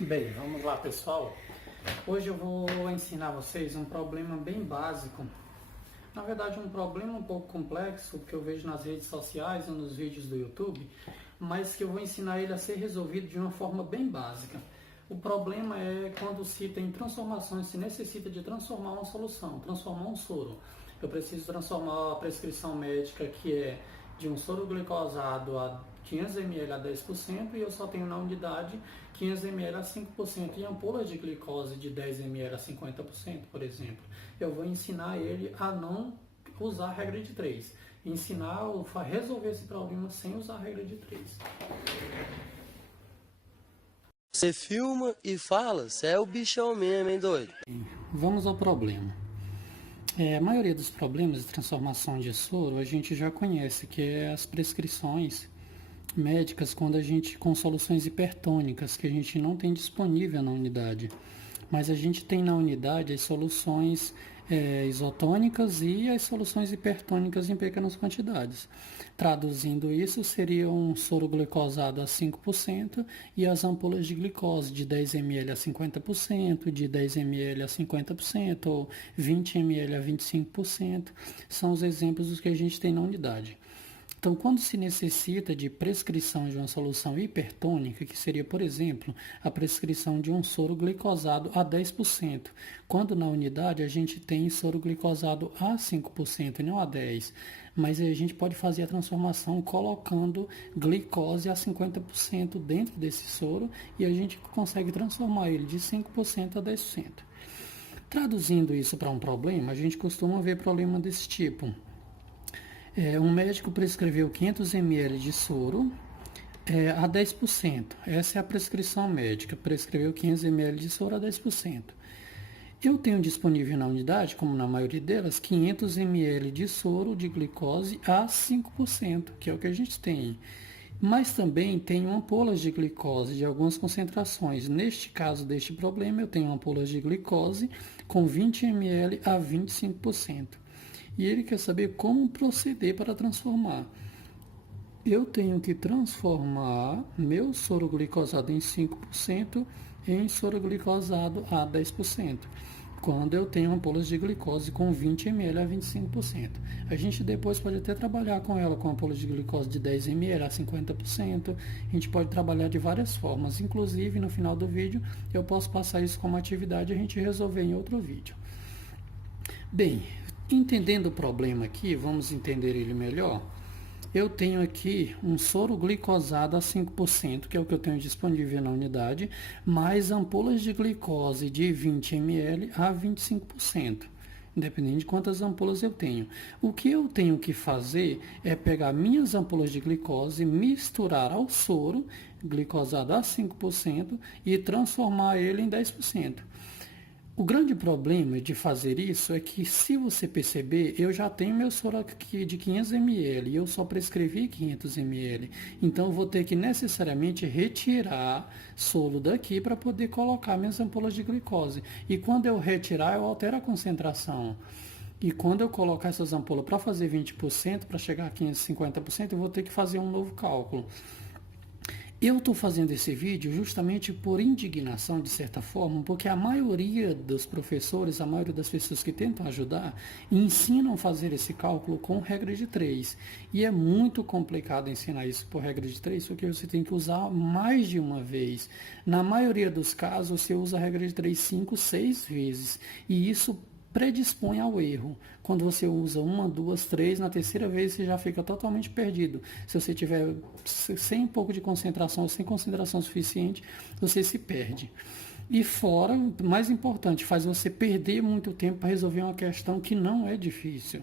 Bem, vamos lá pessoal. Hoje eu vou ensinar vocês um problema bem básico. Na verdade um problema um pouco complexo que eu vejo nas redes sociais ou nos vídeos do YouTube, mas que eu vou ensinar ele a ser resolvido de uma forma bem básica. O problema é quando se tem transformações, se necessita de transformar uma solução, transformar um soro. Eu preciso transformar a prescrição médica que é de um soro glicosado a 500 ml a 10% e eu só tenho na unidade 500 ml a 5% e ampolas de glicose de 10 ml a 50%, por exemplo. Eu vou ensinar ele a não usar a regra de 3. Ensinar a resolver esse problema sem usar a regra de 3. Você filma e fala, você é o bichão mesmo, hein, doido? Vamos ao problema. A maioria dos problemas de transformação de soro a gente já conhece, que é as prescrições médicas quando a gente com soluções hipertônicas que a gente não tem disponível na unidade, mas a gente tem na unidade as soluções isotônicas e as soluções hipertônicas em pequenas quantidades. Traduzindo isso, seria um soro glicosado a 5% e as ampolas de glicose de 10 ml a 50%, de 10 ml a 50% ou 20 ml a 25%, são os exemplos dos que a gente tem na unidade. Então, quando se necessita de prescrição de uma solução hipertônica, que seria, por exemplo, a prescrição de um soro glicosado a 10%, quando na unidade a gente tem soro glicosado a 5% e não a 10%, mas a gente pode fazer a transformação colocando glicose a 50% dentro desse soro e a gente consegue transformar ele de 5% a 10%. Traduzindo isso para um problema, a gente costuma ver problema desse tipo. Um médico prescreveu 500 ml de soro a 10%. Essa é a prescrição médica. Prescreveu 500 ml de soro a 10%. Eu tenho disponível na unidade, como na maioria delas, 500 ml de soro de glicose a 5%, que é o que a gente tem. Mas também tenho ampolas de glicose de algumas concentrações. Neste caso deste problema, eu tenho ampolas de glicose com 20 ml a 25%. E ele quer saber como proceder para transformar. Eu tenho que transformar meu soro glicosado em 5% em soro glicosado a 10%, quando eu tenho ampolas de glicose com 20 ml a 25%. A gente depois pode até trabalhar com ela com ampolas de glicose de 10 ml a 50%. A gente pode trabalhar de várias formas. Inclusive, no final do vídeo, eu posso passar isso como atividade e a gente resolver em outro vídeo. Bem, entendendo o problema aqui, vamos entender ele melhor. Eu tenho aqui um soro glicosado a 5%, que é o que eu tenho disponível na unidade, mais ampolas de glicose de 20 ml a 25%, independente de quantas ampolas eu tenho. O que eu tenho que fazer é pegar minhas ampolas de glicose, misturar ao soro glicosado a 5% e transformar ele em 10%. O grande problema de fazer isso é que, se você perceber, eu já tenho meu soro aqui de 500 ml e eu só prescrevi 500 ml. Então, eu vou ter que necessariamente retirar soro daqui para poder colocar minhas ampolas de glicose. E quando eu retirar, eu altero a concentração. E quando eu colocar essas ampolas para fazer 20%, para chegar a 550%, eu vou ter que fazer um novo cálculo. Eu estou fazendo esse vídeo justamente por indignação, de certa forma, porque a maioria dos professores, a maioria das pessoas que tentam ajudar, ensinam a fazer esse cálculo com regra de 3. E é muito complicado ensinar isso por regra de 3, porque você tem que usar mais de uma vez. Na maioria dos casos, você usa a regra de 3 5, 6 vezes. E isso predispõe ao erro. Quando você usa 1, 2, 3, na terceira vez você já fica totalmente perdido. Se você tiver sem um pouco de concentração ou sem concentração suficiente, você se perde. E fora, mais importante, faz você perder muito tempo para resolver uma questão que não é difícil.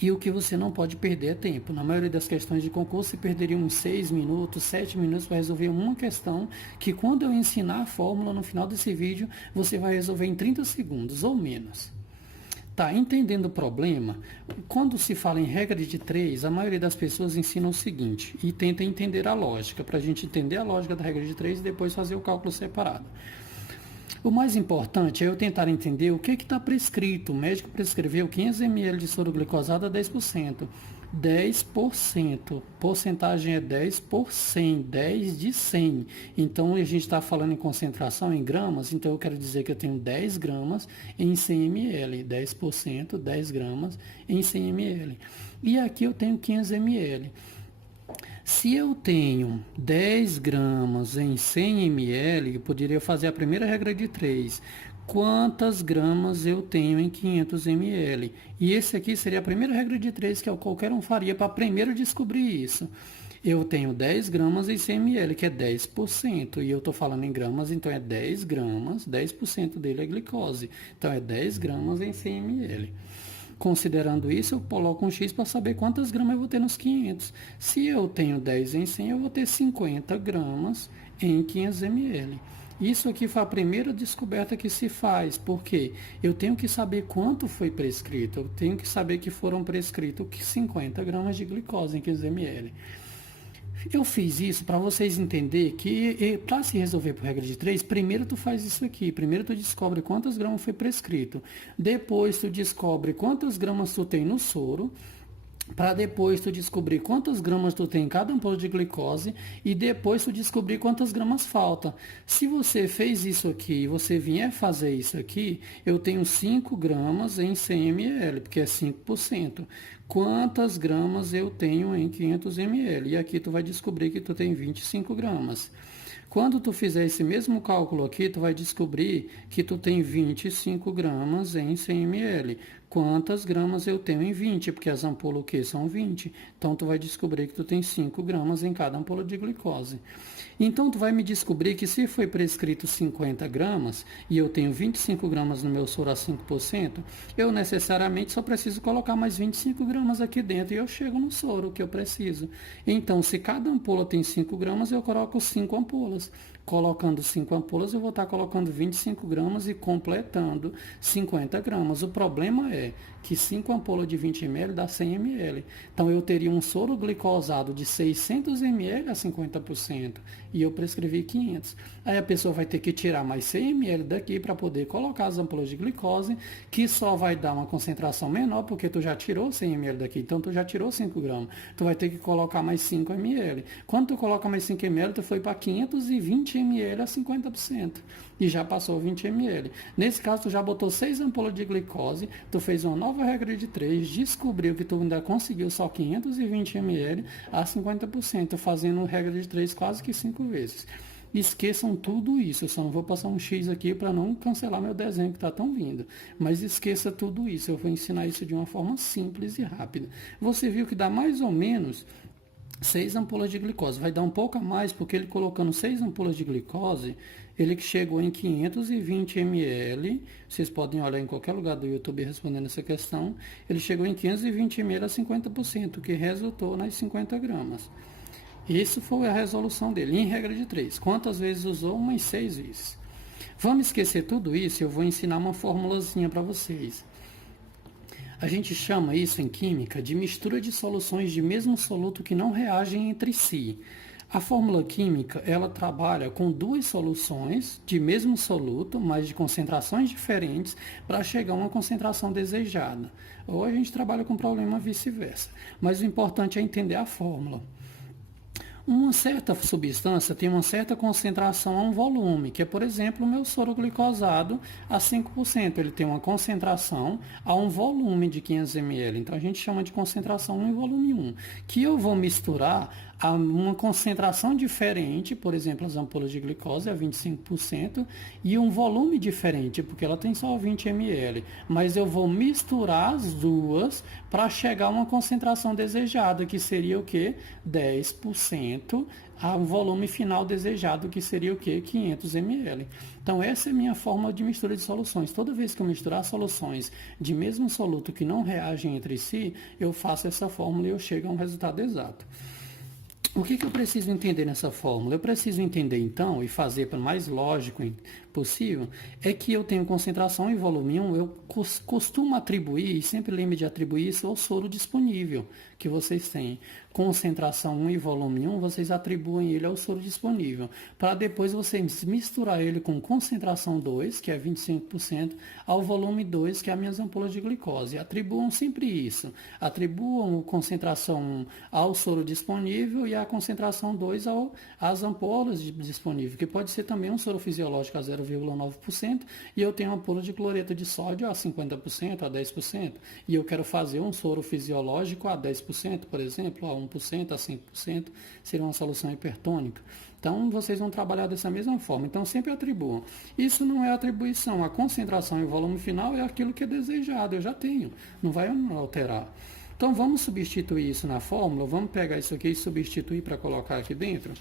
E o que você não pode perder é tempo. Na maioria das questões de concurso, você perderia uns 6 minutos, 7 minutos para resolver uma questão que, quando eu ensinar a fórmula no final desse vídeo, você vai resolver em 30 segundos ou menos. Tá, entendendo o problema, quando se fala em regra de 3, a maioria das pessoas ensina o seguinte, e tenta entender a lógica, para a gente entender a lógica da regra de 3 e depois fazer o cálculo separado. O mais importante é eu tentar entender o que está prescrito. O médico prescreveu 500 ml de soro glicosado a 10%. 10%. Porcentagem é 10 por 100, 10 de 100. Então, a gente está falando em concentração em gramas, então eu quero dizer que eu tenho 10 gramas em 100 ml. 10%, 10 gramas em 100 ml. E aqui eu tenho 500 ml. Se eu tenho 10 gramas em 100 ml, eu poderia fazer a primeira regra de 3. Quantas gramas eu tenho em 500 ml? E esse aqui seria a primeira regra de 3 que qualquer um faria para primeiro descobrir isso. Eu tenho 10 gramas em 100 ml, que é 10%. E eu estou falando em gramas, então é 10 gramas, 10% dele é glicose. Então é 10 gramas em 100 ml. Considerando isso, eu coloco um X para saber quantas gramas eu vou ter nos 500. Se eu tenho 10 em 100, eu vou ter 50 gramas em 500 ml. Isso aqui foi a primeira descoberta que se faz, porque eu tenho que saber quanto foi prescrito. Eu tenho que saber que foram prescritos 50 gramas de glicose em 500 ml. Eu fiz isso para vocês entenderem que para se resolver por regra de 3, primeiro tu faz isso aqui. Primeiro tu descobre quantas gramas foi prescrito. Depois tu descobre quantas gramas tu tem no soro. Para depois tu descobrir quantas gramas tu tem em cada ampola de glicose e depois tu descobrir quantas gramas falta. Se você fez isso aqui e você vier fazer isso aqui, eu tenho 5 gramas em 100 ml, porque é 5%. Quantas gramas eu tenho em 500 ml? E aqui tu vai descobrir que tu tem 25 gramas. Quando tu fizer esse mesmo cálculo aqui, tu vai descobrir que tu tem 25 gramas em 100 ml. Quantas gramas eu tenho em 20? Porque as ampolas o quê? São 20. Então, tu vai descobrir que tu tem 5 gramas em cada ampola de glicose. Então, tu vai me descobrir que se foi prescrito 50 gramas e eu tenho 25 gramas no meu soro a 5%, eu necessariamente só preciso colocar mais 25 gramas aqui dentro e eu chego no soro que eu preciso. Então, se cada ampola tem 5 gramas, eu coloco 5 ampolas. Colocando 5 ampolas, eu vou estar colocando 25 gramas e completando 50 gramas. O problema é que 5 ampolas de 20 ml dá 100 ml. Então, eu teria um soro glicosado de 600 ml a 50% e eu prescrevi 500. Aí a pessoa vai ter que tirar mais 100 ml daqui para poder colocar as ampolas de glicose, que só vai dar uma concentração menor, porque tu já tirou 100 ml daqui, então tu já tirou 5 gramas. Tu vai ter que colocar mais 5 ml. Quando tu coloca mais 5 ml, tu foi para 520 ml a 50%. E já passou 20 ml. Nesse caso, tu já botou 6 ampolas de glicose, tu fez uma nova regra de 3, descobriu que tu ainda conseguiu só 520 ml a 50%, fazendo regra de 3 quase que 5 vezes. Esqueçam tudo isso, eu só não vou passar um X aqui para não cancelar meu desenho que está tão lindo. Mas esqueça tudo isso, eu vou ensinar isso de uma forma simples e rápida. Você viu que dá mais ou menos 6 ampolas de glicose. Vai dar um pouco a mais, porque ele colocando 6 ampolas de glicose, ele que chegou em 520 ml, vocês podem olhar em qualquer lugar do YouTube respondendo essa questão, ele chegou em 520 ml a 50%, que resultou nas 50 gramas. Isso foi a resolução dele, em regra de 3. Quantas vezes usou? Umas 6 vezes. Vamos esquecer tudo isso, eu vou ensinar uma formulazinha para vocês. A gente chama isso em química de mistura de soluções de mesmo soluto que não reagem entre si. A fórmula química, ela trabalha com 2 soluções de mesmo soluto, mas de concentrações diferentes, para chegar a uma concentração desejada. Ou a gente trabalha com problema vice-versa. Mas o importante é entender a fórmula. Uma certa substância tem uma certa concentração a um volume, que é, por exemplo, o meu soro glicosado a 5%. Ele tem uma concentração a um volume de 500 ml. Então, a gente chama de concentração 1 e volume 1, que eu vou misturar a uma concentração diferente, por exemplo, as ampolas de glicose a 25%, e um volume diferente, porque ela tem só 20 ml. Mas eu vou misturar as duas para chegar a uma concentração desejada, que seria o quê? 10% a um volume final desejado, que seria o quê? 500 ml. Então, essa é a minha fórmula de mistura de soluções. Toda vez que eu misturar soluções de mesmo soluto que não reagem entre si, eu faço essa fórmula e eu chego a um resultado exato. O que eu preciso entender nessa fórmula? Eu preciso entender, então, e fazer para mais lógico possível, é que eu tenho concentração e volume 1, eu costumo atribuir, e sempre lembre de atribuir isso ao soro disponível que vocês têm. Concentração 1 e volume 1, vocês atribuem ele ao soro disponível, para depois vocês misturar ele com concentração 2, que é 25%, ao volume 2, que é as minhas ampolas de glicose. Atribuam sempre isso. Atribuam a concentração 1 ao soro disponível e a concentração 2 às ampolas disponíveis, que pode ser também um soro fisiológico a 0,9%, e eu tenho ampola de cloreto de sódio a 50%, a 10%, e eu quero fazer um soro fisiológico a 10%, por exemplo, a 1%, a 5%, seria uma solução hipertônica. Então, vocês vão trabalhar dessa mesma forma. Então, sempre atribuam. Isso não é atribuição. A concentração e o volume final é aquilo que é desejado. Eu já tenho. Não vai alterar. Então, vamos substituir isso na fórmula. Vamos pegar isso aqui e substituir para colocar aqui dentro.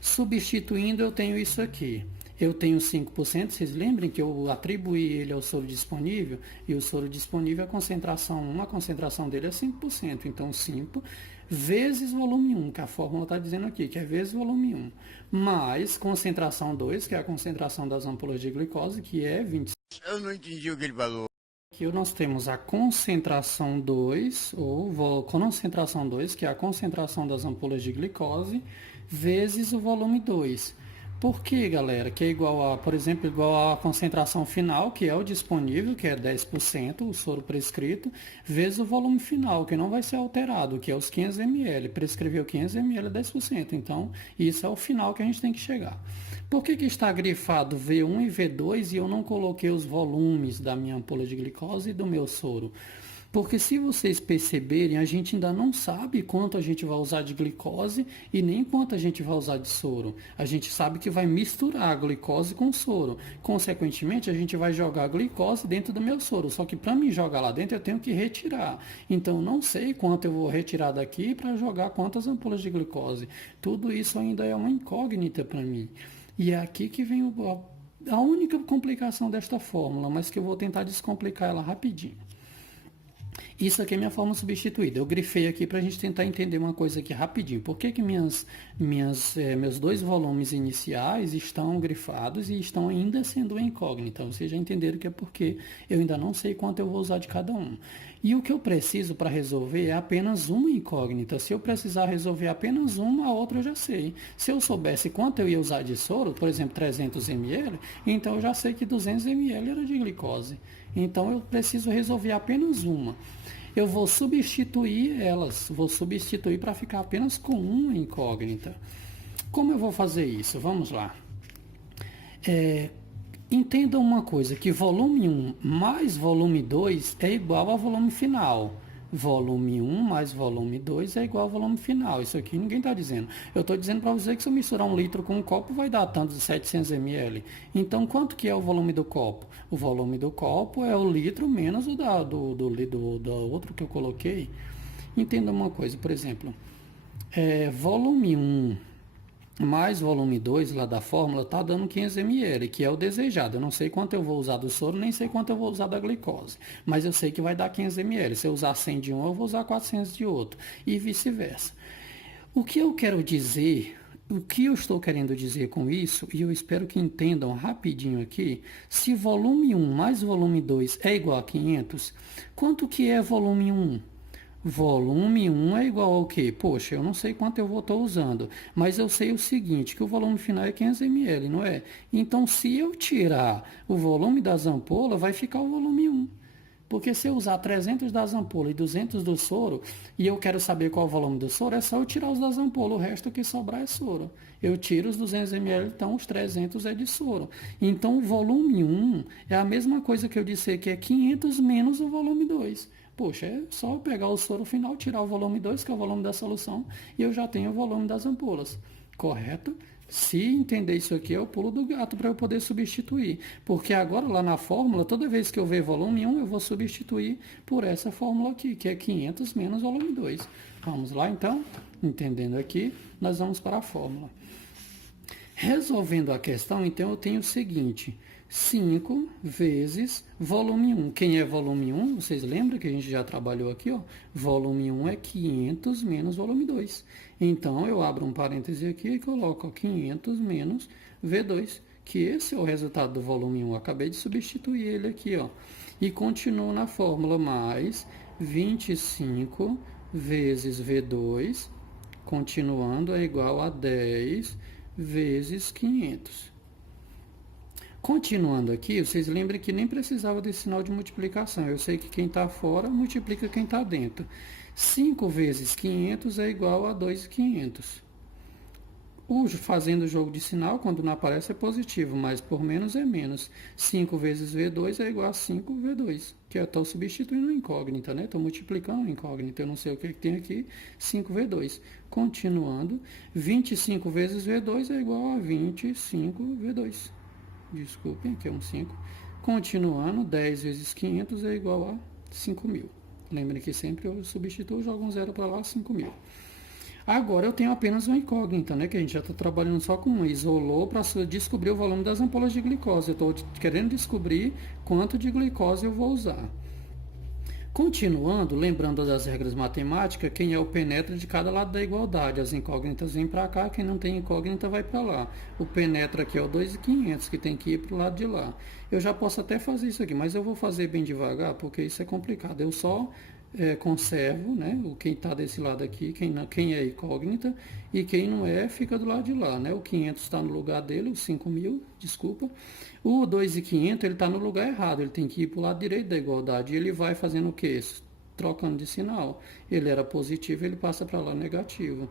Substituindo, eu tenho isso aqui. Eu tenho 5%, vocês lembrem que eu atribuí ele ao soro disponível, e o soro disponível, a concentração dele é 5%, então 5 vezes volume 1, que a fórmula está dizendo aqui, que é vezes volume 1, mais concentração 2, que é a concentração das ampolas de glicose, que é 25%. Eu não entendi o que ele falou. Aqui nós temos a concentração 2, ou concentração 2, que é a concentração das ampolas de glicose, vezes o volume 2. Por que, galera? Que é igual a, por exemplo, igual à concentração final, que é o disponível, que é 10%, o soro prescrito, vezes o volume final, que não vai ser alterado, que é os 500 ml. Prescreveu 500 ml é 10%. Então, isso é o final que a gente tem que chegar. Por que está grifado V1 e V2 e eu não coloquei os volumes da minha ampola de glicose e do meu soro? Porque se vocês perceberem, a gente ainda não sabe quanto a gente vai usar de glicose e nem quanto a gente vai usar de soro. A gente sabe que vai misturar a glicose com o soro. Consequentemente, a gente vai jogar a glicose dentro do meu soro. Só que para me jogar lá dentro, eu tenho que retirar. Então, eu não sei quanto eu vou retirar daqui para jogar quantas ampolas de glicose. Tudo isso ainda é uma incógnita para mim. E é aqui que vem a única complicação desta fórmula, mas que eu vou tentar descomplicar ela rapidinho. Isso aqui é minha fórmula substituída. Eu grifei aqui para a gente tentar entender uma coisa aqui rapidinho. Por que meus dois volumes iniciais estão grifados e estão ainda sendo incógnita? Vocês já entenderam que é porque eu ainda não sei quanto eu vou usar de cada um. E o que eu preciso para resolver é apenas uma incógnita. Se eu precisar resolver apenas uma, a outra eu já sei. Se eu soubesse quanto eu ia usar de soro, por exemplo, 300 ml, então eu já sei que 200 ml era de glicose. Então eu preciso resolver apenas uma. Eu vou substituir elas, vou substituir para ficar apenas com uma incógnita. Como eu vou fazer isso? Vamos lá. Entendam uma coisa, que volume 1 mais volume 2 é igual ao volume final. Volume 1 mais volume 2 é igual ao volume final. Isso aqui ninguém está dizendo. Eu estou dizendo para você que se eu misturar 1 litro com um copo, vai dar tanto de 700 ml. Então, quanto que é o volume do copo? O volume do copo é o litro menos o do outro que eu coloquei. Entenda uma coisa, por exemplo, volume 1 mais volume 2 lá da fórmula está dando 500 ml, que é o desejado. Eu não sei quanto eu vou usar do soro, nem sei quanto eu vou usar da glicose. Mas eu sei que vai dar 500 ml. Se eu usar 100 de um, eu vou usar 400 de outro. E vice-versa. O que eu quero dizer, o que eu estou querendo dizer com isso, e eu espero que entendam rapidinho aqui, se volume 1 mais volume 2 é igual a 500, quanto que é volume 1? Volume 1 é igual ao quê? Poxa, eu não sei quanto eu vou estar usando, mas eu sei o seguinte, que o volume final é 500 ml, não é? Então, se eu tirar o volume das ampolas, vai ficar o volume 1. Porque se eu usar 300 das ampolas e 200 do soro, e eu quero saber qual é o volume do soro, é só eu tirar os das ampolas, o resto que sobrar é soro. Eu tiro os 200 ml, então os 300 é de soro. Então, o volume 1 é a mesma coisa que eu disse que é 500 menos o volume 2. Poxa, é só eu pegar o soro final, tirar o volume 2, que é o volume da solução, e eu já tenho o volume das ampolas. Correto? Se entender isso aqui, é o pulo do gato para eu poder substituir. Porque agora, lá na fórmula, toda vez que eu ver volume 1, eu vou substituir por essa fórmula aqui, que é 500 menos volume 2. Vamos lá, então? Entendendo aqui, nós vamos para a fórmula. Resolvendo a questão, então, eu tenho o seguinte: 5 vezes volume 1. Quem é volume 1? Vocês lembram que a gente já trabalhou aqui, ó? Volume 1 é 500 menos volume 2. Então, eu abro um parêntese aqui e coloco 500 menos V2, que esse é o resultado do volume 1. Eu acabei de substituir ele aqui, ó. E continuo na fórmula mais 25 vezes V2, continuando, é igual a 10 vezes 500. Continuando aqui, vocês lembrem que nem precisava desse sinal de multiplicação. Eu sei que quem está fora multiplica quem está dentro. 5 vezes 500 é igual a 2.500. Fazendo o jogo de sinal, quando não aparece é positivo, mas por menos é menos. 5 vezes V2 é igual a 5 V2, que eu estou substituindo a incógnita, né? Estou multiplicando a incógnita, eu não sei o que tem aqui, 5 V2. Continuando, 25 vezes V2 é igual a 25 V2. Desculpem, aqui é um 5. Continuando, 10 vezes 500 é igual a 5.000. Lembrem que sempre eu substituo, jogo um zero para lá, 5.000. Agora eu tenho apenas uma incógnita, né? Que a gente já está trabalhando só com uma. Isolou para descobrir o volume das ampolas de glicose. Eu estou querendo descobrir quanto de glicose eu vou usar. Continuando, lembrando das regras matemáticas, quem é o penetra de cada lado da igualdade. As incógnitas vêm para cá, quem não tem incógnita vai para lá. O penetra aqui é o 2.500, que tem que ir para o lado de lá. Eu já posso até fazer isso aqui, mas eu vou fazer bem devagar, porque isso é complicado. Eu só conservo, né, quem está desse lado aqui, quem é incógnita, e quem não é, fica do lado de lá, né? O 500 está no lugar dele, o 5.000, desculpa. O 2.500, ele está no lugar errado, ele tem que ir para o lado direito da igualdade, e ele vai fazendo o quê? Trocando de sinal. Ele era positivo, ele passa para lá negativo.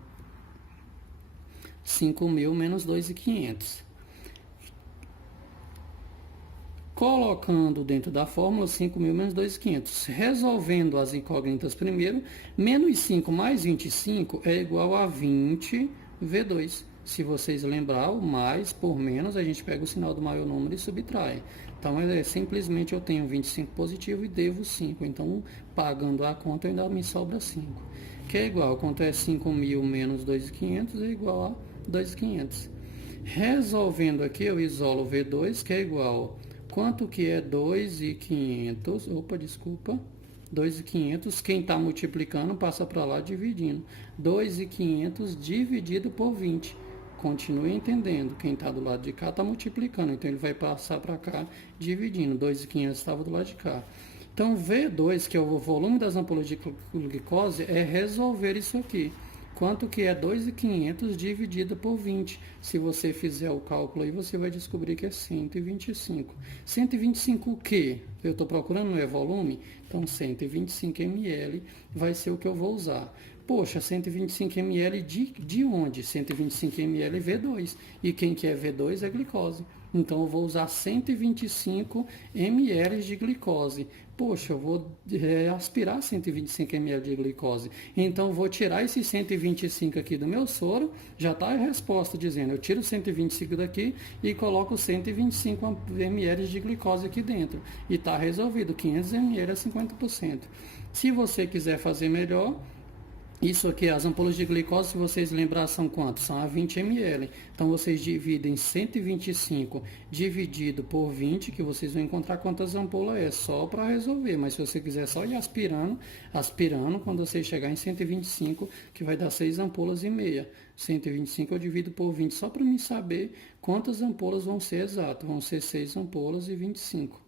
5.000 menos 2.500. Colocando dentro da fórmula 5.000 menos 2.500. Resolvendo as incógnitas primeiro, menos 5 mais 25 é igual a 20 V2. Se vocês lembrar, o mais por menos, a gente pega o sinal do maior número e subtrai. Então, simplesmente eu tenho 25 positivo e devo 5. Então, pagando a conta, ainda me sobra 5. Que é igual, quanto é 5.000 menos 2.500 é igual a 2.500. Resolvendo aqui, eu isolo V2, que é igual... Quanto que é 2.500? Opa, desculpa. 2.500. Quem está multiplicando passa para lá dividindo. 2.500 dividido por 20. Continue entendendo. Quem está do lado de cá está multiplicando. Então, ele vai passar para cá dividindo. 2.500 estava do lado de cá. Então, V2, que é o volume das ampolas de glicose, é resolver isso aqui. Quanto que é 2.500 dividido por 20? Se você fizer o cálculo aí, você vai descobrir que é 125. 125 o quê? Eu estou procurando, não é volume? Então, 125 ml vai ser o que eu vou usar. Poxa, 125 ml de onde? 125 ml V2. E quem que é V2 é glicose. Então, eu vou usar 125 ml de glicose. Poxa, eu vou aspirar 125 ml de glicose. Então, eu vou tirar esses 125 aqui do meu soro. Já está a resposta dizendo, eu tiro 125 daqui e coloco 125 ml de glicose aqui dentro. E está resolvido, 500 ml a 50%. Se você quiser fazer melhor... Isso aqui, as ampolas de glicose, se vocês lembrar, são quantos? São a 20 ml. Então, vocês dividem 125 dividido por 20, que vocês vão encontrar quantas ampolas é, só para resolver. Mas se você quiser só ir aspirando, quando você chegar em 125, que vai dar 6 ampolas e meia. 125 eu divido por 20, só para mim saber quantas ampolas vão ser exatas. Vão ser 6 ampolas e 25.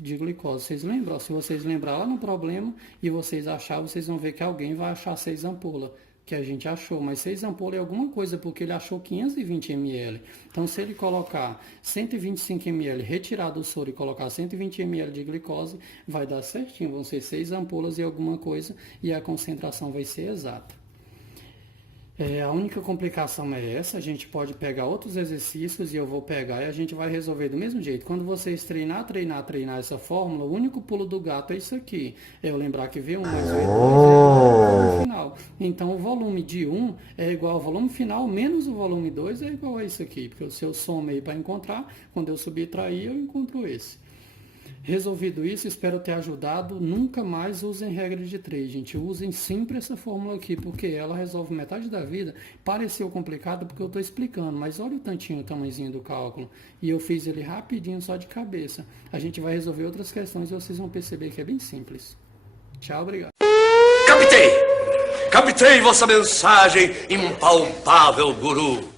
De glicose. Vocês lembram? Se vocês lembrar lá no problema e vocês acharem, vocês vão ver que alguém vai achar 6 ampolas, que a gente achou, mas 6 ampolas é alguma coisa, porque ele achou 520 ml. Então, se ele colocar 125 ml, retirar do soro e colocar 120 ml de glicose, vai dar certinho, vão ser 6 ampolas e alguma coisa, e a concentração vai ser exata. A única complicação é essa, a gente pode pegar outros exercícios e eu vou pegar e a gente vai resolver do mesmo jeito. Quando vocês treinar essa fórmula, o único pulo do gato é isso aqui. É eu lembrar que V1 mais V2 é igual ao volume final. Então, o volume de 1 é igual ao volume final, menos o volume 2 é igual a isso aqui. Porque se eu somei para encontrar, quando eu subtrair, eu encontro esse. Resolvido isso, espero ter ajudado. Nunca mais usem regra de 3, gente. Usem sempre essa fórmula aqui, porque ela resolve metade da vida. Pareceu complicado porque eu estou explicando, mas olha o tantinho, o tamanhozinho do cálculo. E eu fiz ele rapidinho, só de cabeça. A gente vai resolver outras questões e vocês vão perceber que é bem simples. Tchau, obrigado. Captei vossa mensagem, impalpável guru.